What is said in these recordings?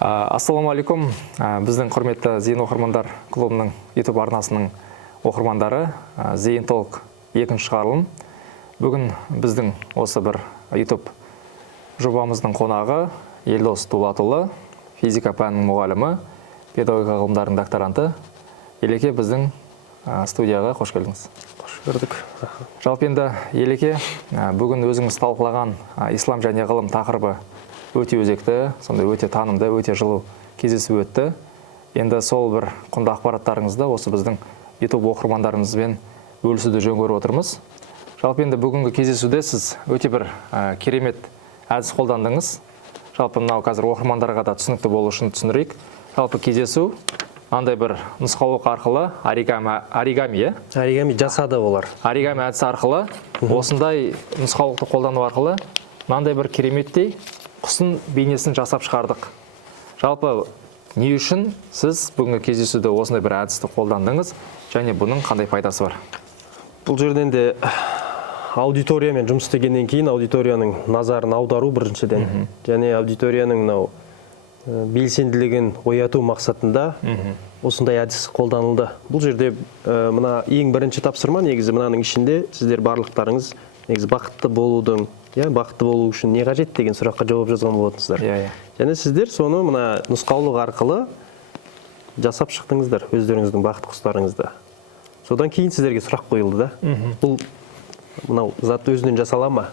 Ассалаумағалейкум. Біздің құрметті Зейін оқырмандар клубының YouTube арнасының оқырмандары, Зейін толық екінші шығарылым. Бүгін біздің осы бір YouTube жобамыздың қонағы Елдос Дулатұлы, физика пәнінің мұғалімі, педагогика ғылымдарының докторанты. Елеке, біздің студияға қош келдіңіз. Қош көрдік. Жалпы енді Елеке, бүгін өзіңіз талқылаған ислам және ғылым тақырыбы өте өзекті, сондай өте танымды, өте жылы кездесу өтті. Енді сол бір құнды ақпараттарыңызды осы біздің YouTube оқырмандарымызбен бөлісуді жөн көріп отырмыз. Жалпы енді бүгінгі кездесуде сіз өте бір керемет әдіс қолдандыңыз. Жалпы мынау қазір оқырмандарға да түсінікті болу үшін түсіндірейік. Жалпы кездесу андай бір нұсқаулық арқылы оригами жасады олар. Оригами әдісі арқылы осындай нұсқаулықты қолдану арқылы мынандай бір кереметтей құсын бейнесін жасап шығардық. Жалпы не үшін сіз бүгінгі кездесуде осындай бір әдісті қолдандыңыз және бұның қандай пайдасы бар? Бұл жерден де аудиториямен жұмыс істегеннен кейін аудиторияның назарын аудару біріншіден, және аудиторияның мынау белсенділігін ояту мақсатында осындай әдіс қолданылды. Бұл жерде мына ең бірінші тапсырма негізі мынаның ішінде сіздер барлықтарыңыз негізі бақытты болудың, бақытты болу үшін не қажет деген сұраққа жауап жазған болатынсыздар. Және сіздер соны мына нұсқаулық арқылы жасап шықтыңыздар өздеріңіздің бақыт құстарыңызды. Содан кейін сіздерге сұрақ қойылды да. Бұл мынау зат өзінен жасала ма?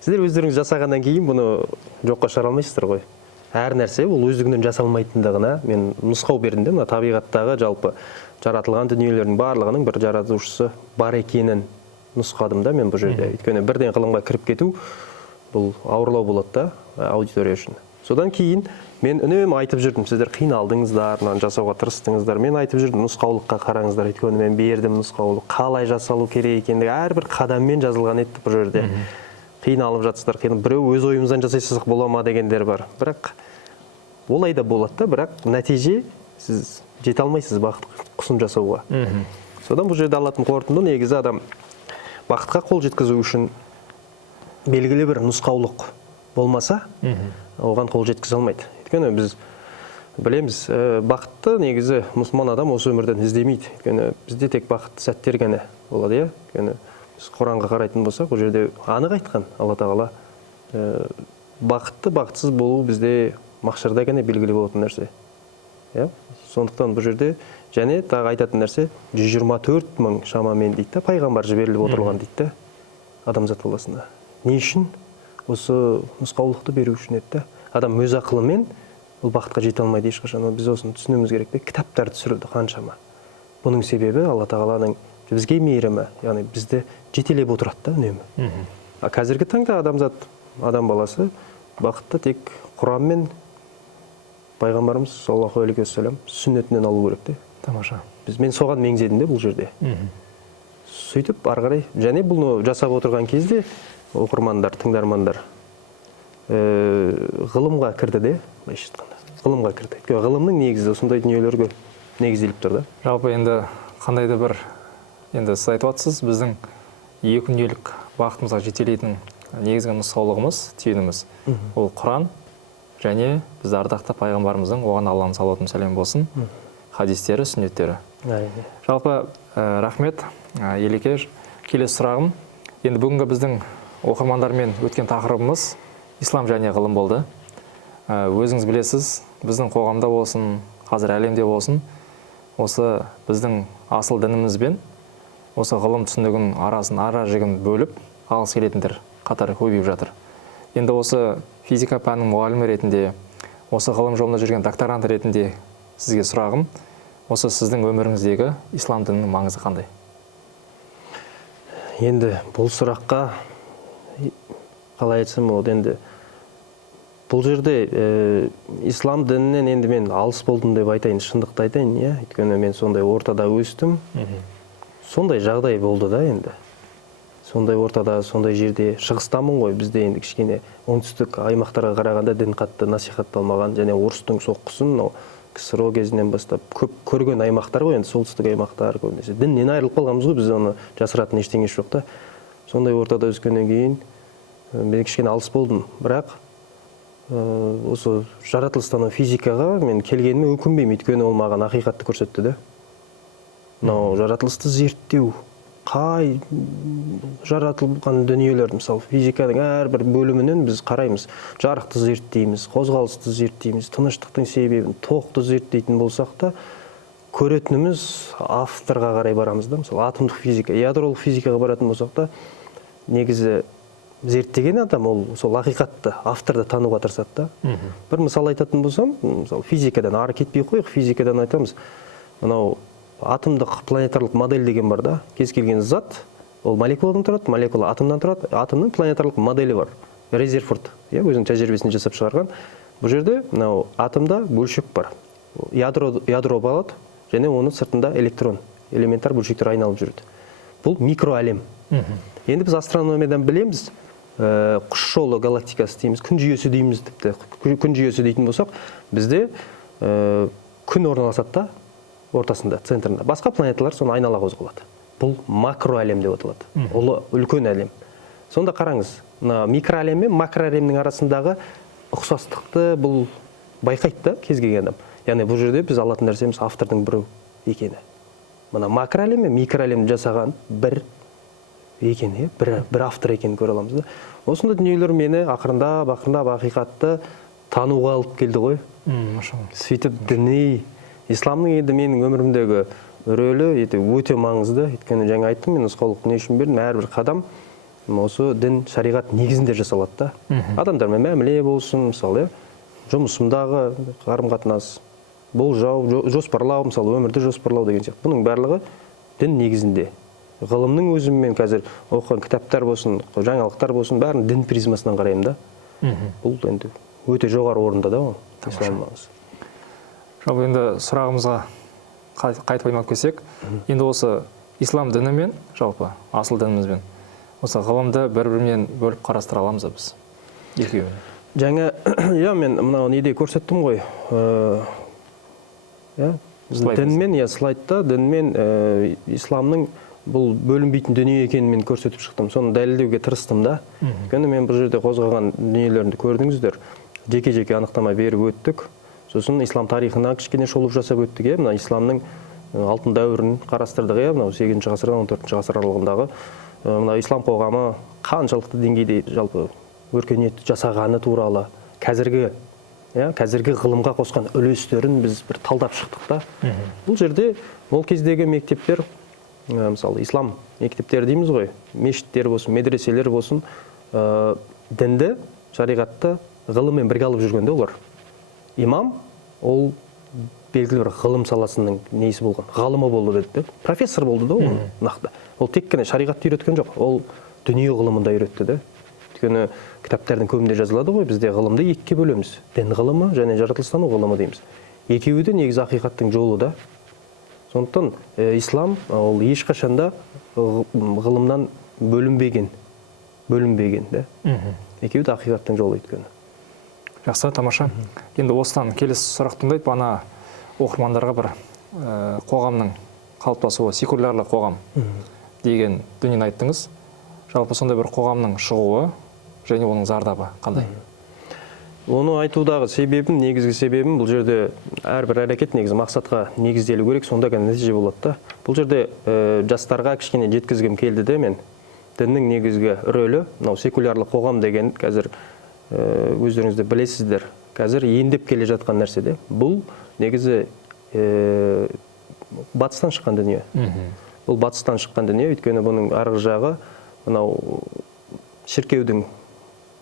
Сіздер өздеріңіз жасағаннан кейін бұны жоққа шығара алмайсыздар ғой. Әр нәрсе ол өздігінен жасалмайтындығына мен нұсқау бердім де, мына табиғаттағы жалпы жаратылған дүниелердің барлығының бір жаратушысы бар екенін нұсқадым да мен бұл жерде. Өйткені бірден ғылымға кіріп кету бұл ауырлау болады да аудитория үшін. Содан кейін мен үнемі айтып жүрдім, сіздер қиналдыңыздар, мынаны жасауға тырыстыңыздар. Мен айтып жүрдім, нұсқаулыққа қараңыздар, өйткені мен бердім нұсқаулық, қалай жасалу керек екендігі әрбір қадаммен жазылған еді бұл жерде. Қиналып жатсыздар, біреу өз ойымыздан жасайсақ бола ма дегендер бар. Бірақ олай да болады да, бірақ нәтиже сіз жете алмайсыз бақыт құсын жасауға. Содан бұл жерде алатын қорытынды негізі адам бақытқа қол жеткізу үшін белгілі бір нұсқаулық болмаса, оған қол жеткізе алмайды. Өйткені біз білеміз, бақытты негізі мұсылман адам осы өмірден іздемейді. Өйткені бізде тек бақытты сәттер ғана болады, өйткені біз Құранға қарайтын болсақ, бұл жерде анық айтқан Алла тағала, бақытты, бақытсыз болу бізде махшарда ғана белгілі болатын нәрсе. Сондықтан бұл жерде және тағы айтатын нәрсе 124 мың шамамен дейді да, пайғамбар жіберіліп отырылған дейді да, адамзат баласына. Не үшін? Осы нұсқаулықты беру үшін еді да. Адам өз ақылымен бұл бақытқа жете алмайды ешқашан. Біз осыны түсінуіміз керек те. Кітаптар түсірілді қаншама. Бұның себебі Алла тағаланың бізге мейірімі, яғни бізді жетелеп отырады да үнемі. Қазіргі таңда адамзат, адам баласы бақытты тек Құран мен пайғамбарымыз саллаллаху алейхи уассалам сүннетінен алу керек те. Тамаша. Мен соған меңзедім де бұл жерде. Сөйтіп ары қарай, және бұны жасап отырған кезде оқырмандар, тыңдармандар ғылымға кірді де, ғылымға кірді. Ғылымның негізі осындай дүниелерге негізделіп тұр да. Жалпы енді қандай да бір, енді сіз айтып отырсыз, біздің екі күнделік бақытымызға жетелейтін негізгі нұсқаулығымыз, түйініміз ол Құран және бізді ардақты пайғамбарымыздың, оған Алланың салауаты сәлем болсын, хадистері, сүннеттері. Жалпы рахмет, Елеке. Келесі сұрағым, енді бүгінгі біздің оқырмандармен өткен тақырыбымыз ислам және ғылым болды. Өзіңіз білесіз, біздің қоғамда болсын, қазір әлемде болсын, осы біздің асыл дінімізбен осы ғылым түсінігінің ара жігін бөліп алғысы келетіндер қатары көбейіп жатыр. Енді осы физика пәнінің мұғалімі ретінде, осы ғылым жолында жүрген докторант ретінде сізге сұрағым, осы сіздің өміріңіздегі ислам дінінің маңызы қандай? Енді бұл сұраққа қалай айтсам, енді бұл жерде ислам дінінен енді мен алыс болдым деп айтайын, шындықты айтайын, өйткені мен сондай ортада өстім, сондай жағдай болды да енді. Сондай ортада, сондай жерде, шығыстамын ғой, бізде енді кішкене оңтүстік аймақтарға қарағанда дін қатты насихатталмаған, және орыстың соққысын КСРО кезінен бастап көп көрген аймақтар ғой, енді солтүстік аймақтар көбінесе. Діннен айырылып қалғанбыз ғой, біз оны жасыратын ештеңесі жоқ та. Сондай ортада өскеннен кейін мен кішкене алыс болдым. Бірақ осы жаратылыстану физикаға мен келгеніме өкінбеймін, өйткені ол маған ақиқатты көрсетті де. Мынау жаратылысты зерттеу, қай жаратылған дүниелер, мысалы физиканың әрбір бөлімінен біз қараймыз, жарықты зерттейміз, қозғалысты зерттейміз, тыныштықтың себебін, тоқты зерттейтін болсақ та, көретініміз авторға қарай барамыз да. Мысалы атомдық физика, ядролық физикаға баратын болсақ та, негізі зерттеген адам ол сол ақиқатты, авторды тануға тырысады да. Бір мысал айтатын болсам, мысалы физикадан ары кетпей қойық, физикадан айтамыз, мынау атомдық планетарлық модель деген бар да. Кез келген зат, ол молекуладан тұрады, молекула атомнан тұрады, атомның планетарлық модели бар. Резерфорд, өзінің тәжірибесін жасап шығарған. Бұл жерде мынау атомда бөлшек бар. Ядро болады, және оның сыртында электрон, элементар бөлшектер айналып жүреді. Бұл микроәлем. Енді біз астрономиядан білеміз, құс жолы галактикасы дейміз, күн жүйесі дейміз, тіпті күн жүйесі дейтін болсақ, бізде күн орналасады да, ортасында, центрында. Басқа планеталар соны айнала қозғалады. Бұл макроәлем деп аталады. Ол үлкен әлем. Сонда қараңыз, микроәлем мен макроәлемнің арасындағы ұқсастықты бұл байқайды да кез келген адам. Яғни бұл жерде біз алатын нәрсеміз автордың біреу екені. Мына макроәлем мен микроәлемді жасаған бір екені, бір автор екенін көре аламыз да. Осында дүниелер мені ақырындап ақиқатты тануға алып келді ғой. Сөйтіп діни исламның енді менің өмірімдегі рөлі өте маңызды. Өйткені жаңа айттым, мен нұсқаулық не үшін бердім, әрбір қадам осы дін, шариғат негізінде жасалады да. Адамдармен мәміле болсын, мысалы, жұмысымдағы қарым-қатынас, болжау, жоспарлау, мысалы, өмірді жоспарлау деген сияқты. Бұның барлығы дін негізінде. Ғылымның өзімен қазір оқыған кітаптар болсын, жаңалықтар болсын, бәрін дін призмасынан қараймын да. Бұл енді өте жоғары орында да ол. Жалпы енді сұрағымызға қайтып оймап келсек, енді осы ислам дінімен, жалпы асыл дінімізбен, осы ғылымды бір-бірімен бөліп қарастыра аламыз біз? Екеуін. Жаңа, мен мынау неде көрсеттім ғой. Дінмен, слайдта, дінмен исламның бұл бөлінбейтін дүние екенін мен көрсетіп шықтым. Соны дәлелдеуге тырыстым да. Өйткені мен бұл жерде қозғаған дүниелерді көрдіңіздер. Жеке-жеке анықтама беріп өттік. Сосын ислам тарихына кішкене шолу жасап өттік. Мына исламның алтын дәуірін қарастырдық. Мынау 8-ші ғасырдан 14-ші ғасыр аралығындағы мына ислам қоғамы қаншалықты деңгейде жалпы өркениет жасағаны туралы, қазіргі ғылымға қосқан үлестерін біз бір талдап шықтық та. Бұл жерде ол кездегі мектептер, мысалы ислам мектептері дейміз ғой, мешіттер болсын, медреселер болсын, дінді, шариғатты ғылыммен бірге алып жүргенде олар. Имам ол белгілі бір ғылым саласының несі болған, ғалымы болды деді, профессор болды да ол нақты. Ол тек қана шариғатты үйреткен жоқ, ол дүние ғылымында үйретті де. Өйткені кітаптардың көбінде жазылады ғой, бізде ғылымды екіге бөлеміз. Дін ғылымы және жаратылыстану ғылымы дейміз. Екеуі де негізі ақиқаттың жолы да. Сондықтан ислам ол ешқашанда ғылымнан бөлінбеген да. Екеуі де ақиқаттың жолы өйткені. Жақсы, тамаша. Енді осыдан келесі сұрақ туындайды, бана оқырмандарға бір қоғамның қалыптасуы, секулярлы қоғам деген дүниені айттыңыз. Жалпы сондай бір қоғамның шығуы және оның зардабы қандай? Оны айтудағы себебім, негізгі себебім, бұл жерде әрбір әрекет негізі мақсатқа негізделу керек, сонда ғана нәтиже болады да. Бұл жерде жастарға кішкене жеткізгім келді де мен. Діннің негізгі рөлі, мынау секулярлы қоғам деген қазір өздеріңізді білесіздер, қазір ендеп келе жатқан нәрсе де. Бұл негізі батыстан шыққан дүние. Бұл батыстан шыққан дүние, өйткені бұның арғы жағы мынау шіркеудің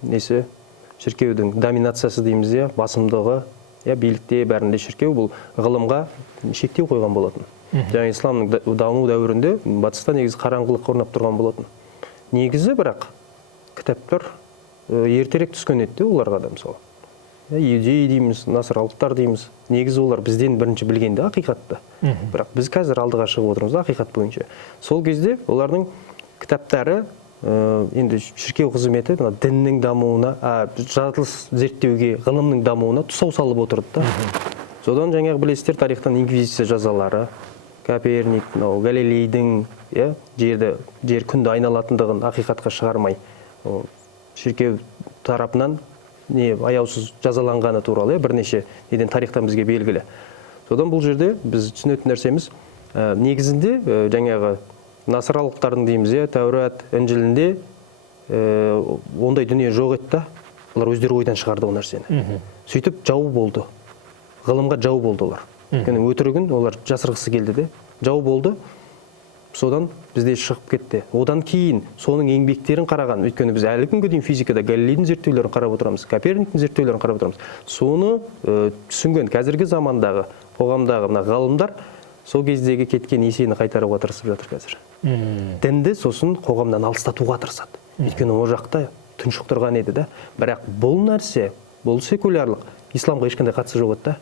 несі, шіркеудің доминациясы дейміз, басымдығы, билікте бәрінде шіркеу бұл ғылымға шектеу қойған болатын. Жаңа исламның даму дәуірінде батыста негізі қараңғылық орнап тұрған болатын. Негізі бірақ кітаптар ертерек түскен еді оларға да, мысалы. Иудей дейміз, насыралықтар дейміз. Негізі олар бізден бірінші білгенде ақиқатты. Бірақ біз қазір алдыға шығып отырмыз ақиқат бойынша. Сол кезде олардың кітаптары енді шіркеу қызметі діннің дамуына, жаратылыс зерттеуге, ғылымның дамуына тұсау салып отырды да. Содан жаңағы білесіздер тарихтан инквизиция жазалары, Коперник, Галилейдің жер күнді айналатындығын ақиқатқа шығармай, шіркеу тарапынан не аяусыз жазаланғаны туралы бірнеше неден тарихтан бізге белгілі. Содан бұл жерде біз түсінетін нәрсеміз негізінде жаңағы насыралықтардың дейміз, Тәурат, Інжілінде ондай дүние жоқ еді да, олар өздері ойдан шығарды ол нәрсені. Сөйтіп жау болды, ғылымға жау болды олар. Өйткені өтірігін олар жасырғысы келді де, жау болды. Содан бізде шығып кетті. Одан кейін соның еңбектерін қараған, өйткені біз әлі күнге дейін физикада Галилейдің зерттеулерін қарап отырамыз, Коперниктің зерттеулерін қарап отырамыз. Соны түсінген қазіргі замандағы қоғамдағы мына ғалымдар сол кездегі кеткен есені қайтаруға тырысып жатыр қазір. Дінді сосын қоғамнан алыстатуға тырысады. Өйткені ол жақта тұншықтырған еді да. Бірақ бұл нәрсе, бұл секулярлық исламға ешқандай қатысы жоқ еді да.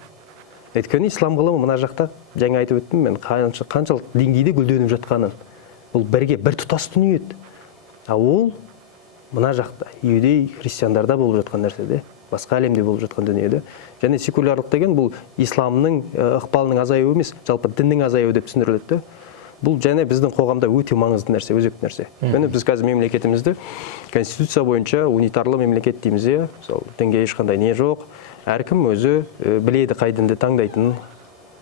Өйткені ислам ғылымы мына жақта, жаңа айтып өттім мен, қаншалық деңгейде гүлденіп жатқанын. Бұл бірге бір тұтас дүние еді. Ол мына жақта иудей христиандарда болып жатқан нәрсе де, басқа әлемде болып жатқан дүниеде. Және секулярлық деген бұл исламның ықпалының азаюы емес, жалпы діннің азаюы деп түсіндіріледі. Бұл және біздің қоғамда өте маңызды нәрсе, өзекті нәрсе. Өйткені біз қазір мемлекетімізді конституция бойынша унитарлы мемлекет дейміз, сол дінге ешқандай не жоқ. Әркім өзі біледі қай дінді таңдайтынын.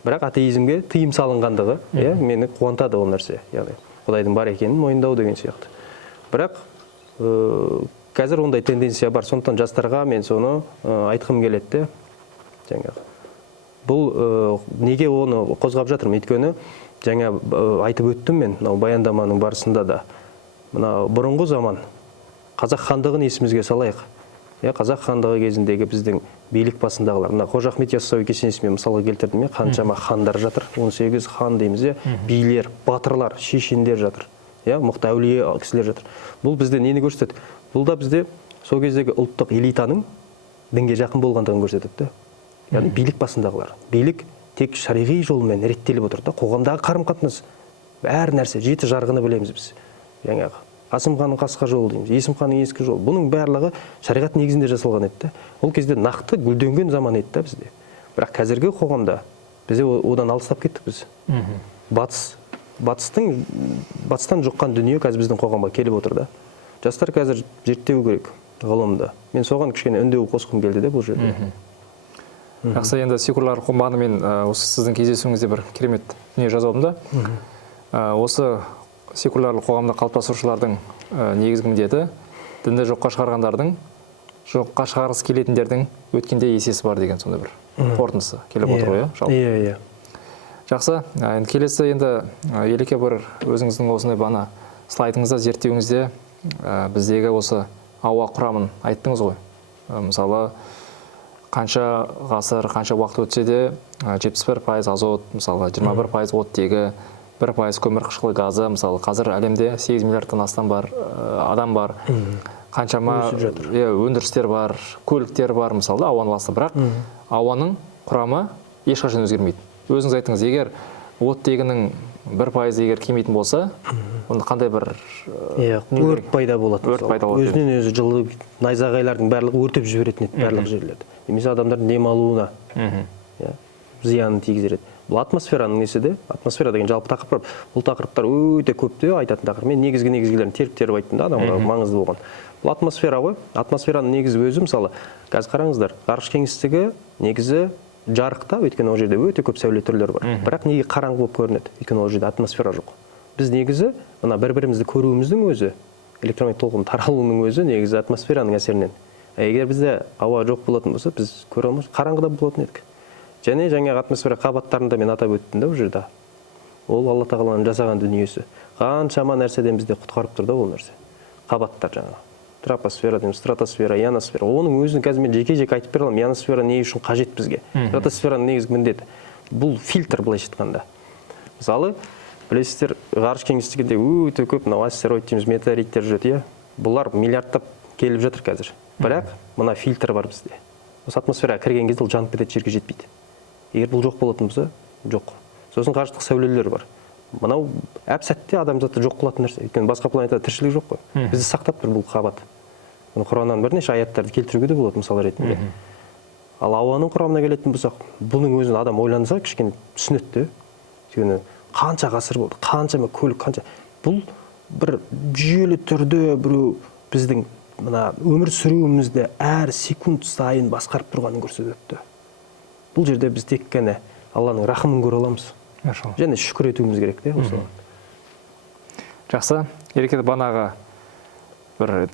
Бірақ атеизмге тыйым салынғандығы, мені қуантады ол нәрсе. Яғни Құдайдың бар екенін мойындау деген сияқты. Бірақ қазір ондай тенденция бар. Сондықтан жастарға мен соны айтқым келеді. Жаңағы бұл неге оны қозғап жатырмын? Өйткені жаңа айтып өттім мен, мынау баяндаманың барысында да. Мына бұрынғы заман Қазақ хандығын есімізге салайық. Қазақ хандығы кезіндегі біздің билік басындағылар. Мына Қожа Ахмет Яссауи кесенесімен мысалға келтірдім, қаншама хандар жатыр. 18 хан дейміз, билер, батырлар, шешендер жатыр. Мықты әулие кісілер жатыр. Бұл бізде нені көрсетеді? Бұл да бізде сол кездегі ұлттық элитаның дінге жақын болғандығын көрсетеді. Яғни билік басындағылар. Билік тек шариғи жолмен реттеліп отыр да, қоғамдағы қарым-қатынас, әр нәрсе, жеті жарғыны білеміз біз. Жаңағы Қасым ханның қасқа жолы дейміз, Есім ханның ескі жолы. Бұның барлығы шариғат негізінде жасалған еді. Ол кезде нақты гүлденген заман еді бізде. Бірақ қазіргі қоғамда бізде одан алыстап кеттік біз. Батыстан жұққан дүние қазір біздің қоғамға келіп отыр да. Жастар қазір зерттеу керек ғылымды. Мен соған кішкене үндеу қосқым келді де бұл жерде. Жақсы, енді секуляр қоғамы мен осы сіздің кездесуіңізде бір керемет дүние жазылдым да. Осы секулярлық қоғамда қалыптастырушылардың негізгі міндеті дінді жоққа шығарғандардың, жоққа шығарғысы келетіндердің өткенде есесі бар деген сондай бір қорытындысы келіп отыр ғой. Иә. Жақсы, келесі енді Елеке бір өзіңіздің осындай бана слайдыңызда зерттеуіңізде біздегі осы ауа құрамын айттыңыз ғой. Мысалы, қанша ғасыр, қанша уақыт өтсе де 71% азот, мысалы 21% оттегі, 1% көмір қышқылы газы, мысалы қазір әлемде 8 миллиардтан астам бар адам бар, қаншама өндірістер бар, көліктер бар, мысалы ауаны ласты, бірақ ауаның құрамы ешқашан өзгермейді. Өзіңіз айттыңыз, егер оттегінің 1% егер кемейтін болса, онда қандай бір өрт пайда болады. Өзінен өзі жылы найзағайлардың барлығы өртеп жіберетін еді барлық жерлерді. Немесе адамдардың демалуына зиянын тигізер еді. Бұл атмосфераның несі де, атмосфера деген жалпы тақырып бар. Бұл тақырыптар өте көпте айтатын тақырып. Мен негізгілерін теріп айттым да, адамға маңызды болған. Бұл атмосфера ғой. Атмосфераның негізі өзі, мысалы, қазір қараңыздар, ғарыш кеңістігі негізі жарықта, өйткені ол жерде өте көп сәуле түрлері бар. Бірақ неге қараңғы болып көрінеді? Өйткені ол жерде атмосфера жоқ. Біз негізі мына бір-бірімізді көруіміздің өзі, электромагнит толқын таралуының өзі негізі атмосфераның әсерінен. Егер бізде ауа жоқ болатын болса, біз көре алмаймыз, қараңғыда болатын едік. Және жаңағы атмосфера қабаттарында мен атап өттім да, ол жерде. Ол Алла тағаланың жасаған дүниесі. Қаншама нәрседен бізде құтқарып тұр да ол нәрсе. Қабаттар жаңағы. Тропосфера дейміз, стратосфера, ионосфера. Оның өзін қазір мен жеке-жеке айтып бере аламын. Ионосфера не үшін қажет бізге? Стратосфераның негізгі міндеті. Бұл фильтр, былайша айтқанда. Мысалы, білесіздер, ғарыш кеңістігінде өте көп мынау астероид дейміз, метеориттер жүреді, Бұлар миллиардтап келіп жатыр қазір. Бірақ мына фильтр бар бізде. Осы атмосфераға кірген кезде ол жанып кетеді, жерге жетпейді. Егер бұл жоқ болатын болса, жоқ. Сосын ғарыштық сәулелер бар. Мынау әп-сәтте адамзатты жоқ қылатын нәрсе. Өйткені басқа планетада тіршілік жоқ қой. Бізді сақтап тұр бұл қабат. Құраннан бірнеше аяттарды келтіруге де болады мысал ретінде. Ал ауаның құрамына келетін болсақ, бұның өзін адам ойланса, кішкене түсінеді. Өйткені қанша ғасыр болды, қаншама көлік, қанша. Бұл бір жүйелі түрде біреу біздің мына өмір сүруімізді әр секунд сайын басқарып тұрғанын көрсетеді. Бұл жерде біз тек қана Алланың рахымын көре аламыз. Және шүкір етуіміз керек те осыған. Жақсы. Ерекет банаға бір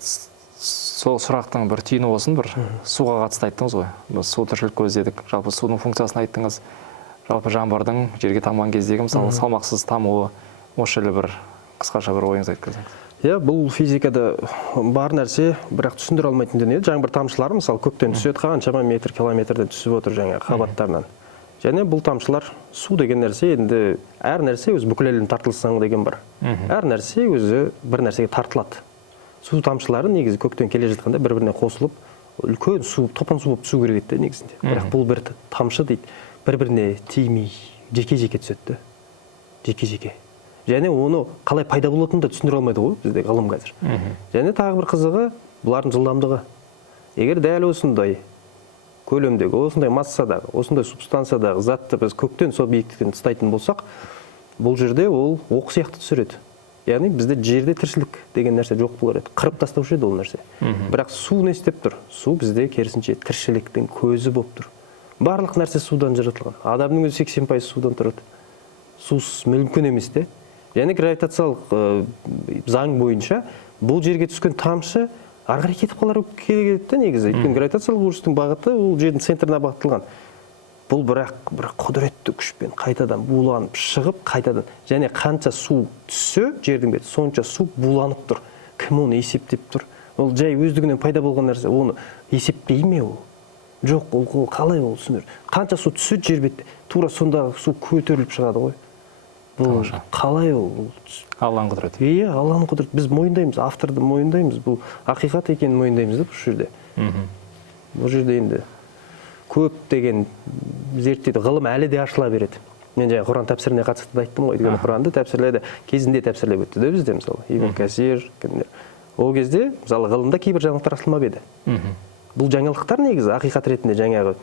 сол сұрақтың бір түйіні болсын, бір суға қатысты айттыңыз ғой. Біз су тіршілік көздедік. Жалпы судың функциясын айттыңыз. Жалпы жаңбырдың жерге тамған кездегі мысалы салмақсыз тамуы, осы жайлы бір қысқаша бір ойыңыз айтқызыңыз. Бұл физикада бар нәрсе, бірақ түсіндіре алмайтын дүние. Жаңбыр тамшылары мысалы көктен түседі, қаншама метр, километрден түсіп отыр жаңа қабаттарынан. Және бұл тамшылар су деген нәрсе, енді әр нәрсе өз бүкіл әлем тартылсаң деген бар. Әр нәрсе өзі бір нәрсеге тартылады. Су тамшылары негізі көктен келе жатқанда бір-біріне қосылып, үлкен су, топан су болып түсу керек еді негізінде. Бірақ бұл бір тамшы дейді, бір-біріне тимей, жеке-жеке түседі. Жеке-жеке. Және оны қалай пайда болатынын да түсіндіре алмайды ғой бізде ғылым қазір. Және тағы бір қызығы, бұлардың жылдамдығы. Егер дәл осындай көлемдегі, осындай массадағы, осындай субстанциядағы затты біз көктен сол биіктіктен ұстайтын болсақ, бұл жерде ол оқ сияқты түсіреді. Яғни бізде жерде тіршілік деген нәрсе жоқ болар еді. Қырып тастаушы еді ол нәрсе. Бірақ су не істеп тұр? Су бізде керісінше тіршіліктің көзі болып тұр. Барлық нәрсе судан жаратылған. Адамның өзі 80% судан тұрады. Сусыз мүмкін емес те. Және гравитациялық заң бойынша бұл жерге түскен тамшы ары қарай кетіп қалар керек негізі. Өйткені гравитациялық өрістің бағыты ол жердің центріне бағытталған. Бұл бірақ бір құдіретті күшпен қайтадан буланып шығып, қайтадан және қанша су түссе жердің беті, сонша су буланып тұр. Кім оны есептеп тұр? Ол жай өздігінен пайда болған нәрсе, оны есептей ме ол? Жоқ, ол қалай ол түсінер? Қанша су түссе жер бетінде, тура сондағы су көтеріліп шығады ғой. Бұл қалай ол? Алланың құдіреті. Иә, Алланың құдіреті. Біз мойындаймыз, авторды мойындаймыз. Бұл ақиқат екенін мойындаймыз да бұл жерде. Бұл жерде енді көп деген зерттейді, ғылым әлі де ашыла береді. Мен жаңа Құран тәпсіріне қатысты да айттым ғой. Өйткені Құранды тәпсірледі, кезінде тәпсірлеп өтті де бізде мысалы. Ибн Касир, ол кезде мысалы ғылымда кейбір жаңалықтар ашылмап еді. Бұл жаңалықтар негізі ақиқат ретінде жаңағы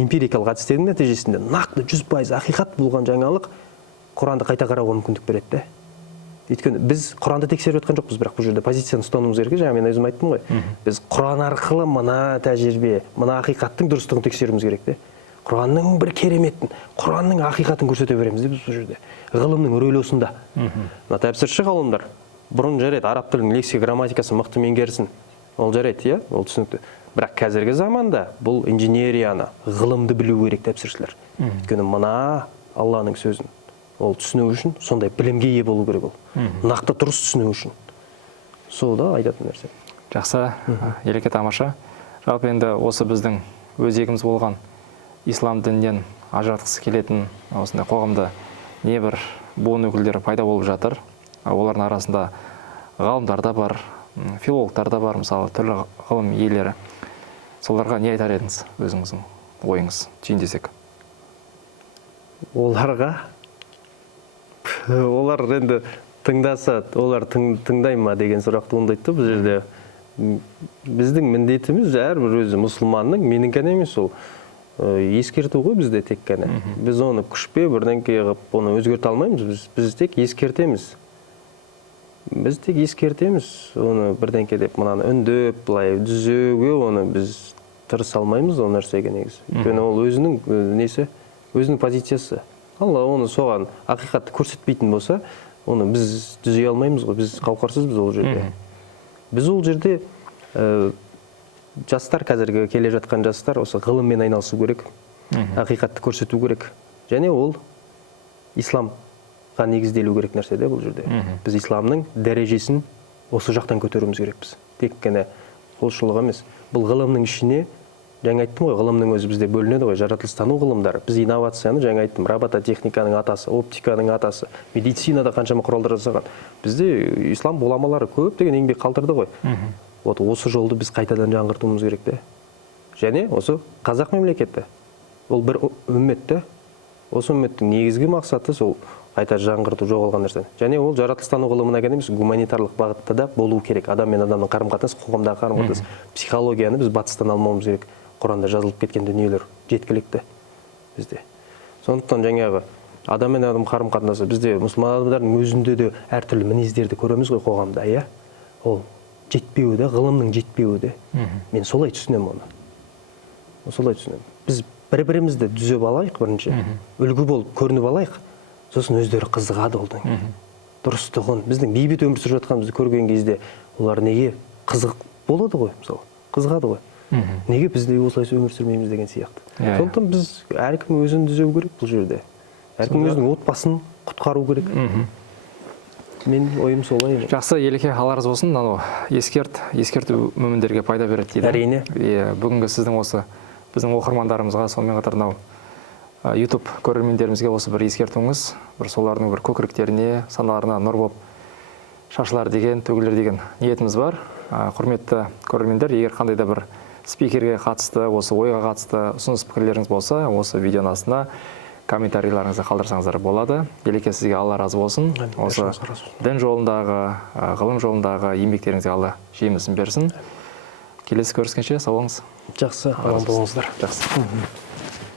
эмпирикалық әдістердің нәтижесінде нақты 100% ақиқат болған жаңалық Құранды қайта қарауға мүмкіндік береді. Өйткені біз Құранды тексеріп өткен жоқпыз, бірақ бұл жерде позицияны ұстануымыз керек. Жаңа мен өзім айттым ғой. Біз Құран арқылы мына тәжірибе, мына ақиқаттың дұрыстығын тексеруіміз керек те. Құранның бір кереметін, Құранның ақиқатын көрсете береміз де біз бұл жерде. Ғылымның рөлі осында. Мына тәпсірші ғалымдар бұрын жарайды, араб тілінің лексика грамматикасын мықты меңгерсін. Ол жарайды, иә, ол түсінікті. Бірақ қазіргі заманда бұл инженерияны, ғылымды білу керек тәпсіршілер. Өйткені мына Алланың сөзін ол түсіну үшін сондай білімге ие болу керек ол. Нақты дұрыс түсіну үшін. Сол да айтатын нәрсе. Жақсы, ереке тамаша. Жалпы енді осы біздің өзегіміз болған ислам дінінен ажыратқысы келетін осындай қоғамда небір буын өкілдері пайда болып жатыр. Олардың арасында ғалымдар да бар, филологтар да бар, мысалы түрлі ғылым иелері. Соларға не айтар едіңіз, өзіңіздің ойыңыз түйіндесек? Олар енді тыңдаса, олар тыңдай ма деген сұрақ туындайды бұл жерде. Біздің міндетіміз әрбір өзі мұсылманның, менің ғана емес ол ескерту ғой бізде тек қана. Біз оны күшпе бірден қиып оны өзгерте алмаймыз, біз тек ескертеміз. Біз тек ескертеміз, оны бірден деп мынаны үндеп, былай дүзеуге оны біз тырыса алмаймыз ол нәрсеге негізі. Өйткені ол өзінің несі, өзінің позициясы. Алла оны соған ақиқатты көрсетпейтін болса, оны біз дүзей алмаймыз ғой, біз қауқарсызбыз ол жерде. Біз ол жерде жастар, қазіргі келе жатқан жастар осы ғылыммен айналысу керек, ақиқатты көрсету керек. Және ол исламға негізделу керек нәрсе де бұл жерде. Біз исламның дәрежесін осы жақтан көтеруіміз керекпіз. Тек қана құлшылық емес. Бұл ғылымның ішіне, жаңа айттым ғой, ғылымның өзі бізде бөлінеді ғой, жаратылыстану ғылымдары. Біз инновацияны, жаңа айттым, робототехниканың атасы, оптиканың атасы, медицинада қаншама құралдар жасаған. Бізде ислам ғұламалары көптеген еңбек қалдырды ғой. Осы жолды біз қайтадан жаңғыртуымыз керек те. Және осы қазақ мемлекеті, ол бір үммет те. Осы үмметтің негізгі мақсаты сол қайта жаңғырту, жоғалған нәрсе. Және ол жаратылыстану ғылымына ғана емес, гуманитарлық бағытта да болу керек. Адам мен адамның қарым-қатынасы, қоғамдағы қарым-қатынас, психологияны біз батыстан алмауымыз керек. Құранда жазылып кеткен дүниелер жеткілікті бізде. Сондықтан жаңағы адам мен адам қарым-қатынасы бізде мұсылман адамдардың өзінде де әртүрлі мінездерді көреміз ғой қоғамда, иә? Ол жетпеуі де, ғылымның жетпеуі де. Мен солай түсінемін оны. Солай түсінемін. Біз бір-бірімізді түзеп алайық бірінші, үлгі болып көрініп алайық, сосын өздері қызығады олдан. Дұрыстығын, біздің бейбіт өмір сүріп жатқанымызды көрген кезде олар неге қызық болады ғой, мысалы, қызығады ғой. Неге біз де осылайша өмір сүрмейміз деген сияқты. Сондықтан біз әркім өзін түзеу керек бұл жерде. Әркім өзінің отбасын құтқару керек. Мен ойым солай. Жақсы, Елеке, Алла разы болсын. Ескерту мүміндерге пайда береді дейді. Әрине. Бүгінгі сіздің осы біздің оқырмандарымызға, сонымен қатар YouTube көрермендерімізге осы бір ескертуіңіз, бір солардың бір көкіректеріне, саналарына нұр болып шашылар деген, төгілер деген ниетіміз бар. Құрметті көрермендер, егер қандай да бір спикерге қатысты, осы ойға қатысты ұсыныс пікірлеріңіз болса, осы видеоның астына комментарийлеріңізді қалдырсаңыздар болады. Елеке, сізге Алла разы болсын. Осы дін жолындағы, ғылым жолындағы еңбектеріңізге Алла жемісін берсін. Келесі көріскенше сау болыңыз. Жақсы, аман болыңыздар. Жақсы.